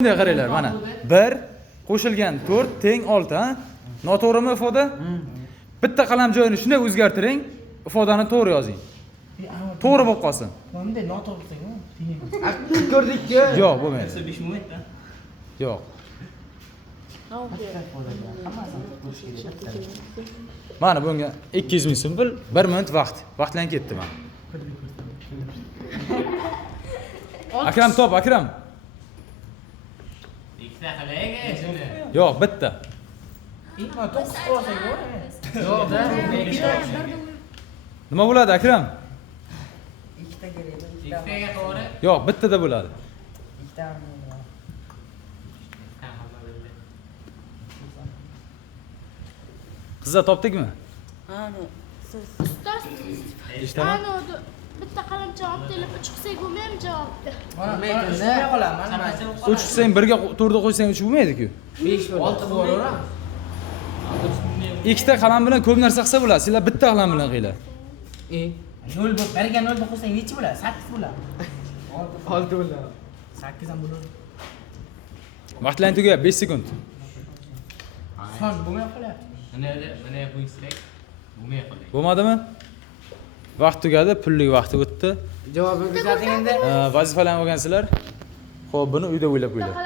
Bunday qaranglar mana. 1 qo'shilgan 4 teng 6, ha? Noto'g'rimi ifoda? Bitta qalam joyini shunday o'zgartiring, ifodani to'g'ri yozing. To'g'ri bo'lib qolsin. Bunday noto'g'ri qilsang-ku, Ko'rdikku. Yo'q, bo'lmaydi. Yo'q. Mana bunga 200 ming so'm pul, 1 minut vaqt. Vaqtlan ketdi mana. Akram top, Akram. Ikkita qilayga shuni. Yo'q, bitta. Ikma to'qqiz qilsang-ku. Yo'q-da, Nima bo'ladi, Akram? Ikkita kerak. ikkitaga to'g'ri. Yo'q, bittada bo'ladi. Ikkita. Qizlar topdikmi? Ana siz Ustoz, Eshitaman. ana bitta qalamcha olib kelib, 3 qilsak bo'lmaymi javobni? Mana men shunday qilaman. Mana 3 qilsang 1 ga 4 ga qo'ysang 3 bo'lmaydi-ku. 5 bo'ladi. 6 bo'laveradi. Ikkita qalam bilan ko'p narsa qilsa bo'ladi. Sizlar bitta qalam bilan qilinglar. 0 bo'lib, biriga 0 bo'lib qo'ysang nechi bo'ladi? 8 bo'ladi. 6 bo'ladi. 8 ham bo'ladi. Vaqtlan tugayapti, 5 sekund. Son bo'lmay qolyapti. Mana qo'ysak, bo'lmay qoladi. Bo'lmadimi? Vaqt tugadi, pullik vaqti o'tdi. Javobingizni ayting endi. Vazifalarni olgansizlar. Xo'p, buni uyda o'ylab qo'yinglar.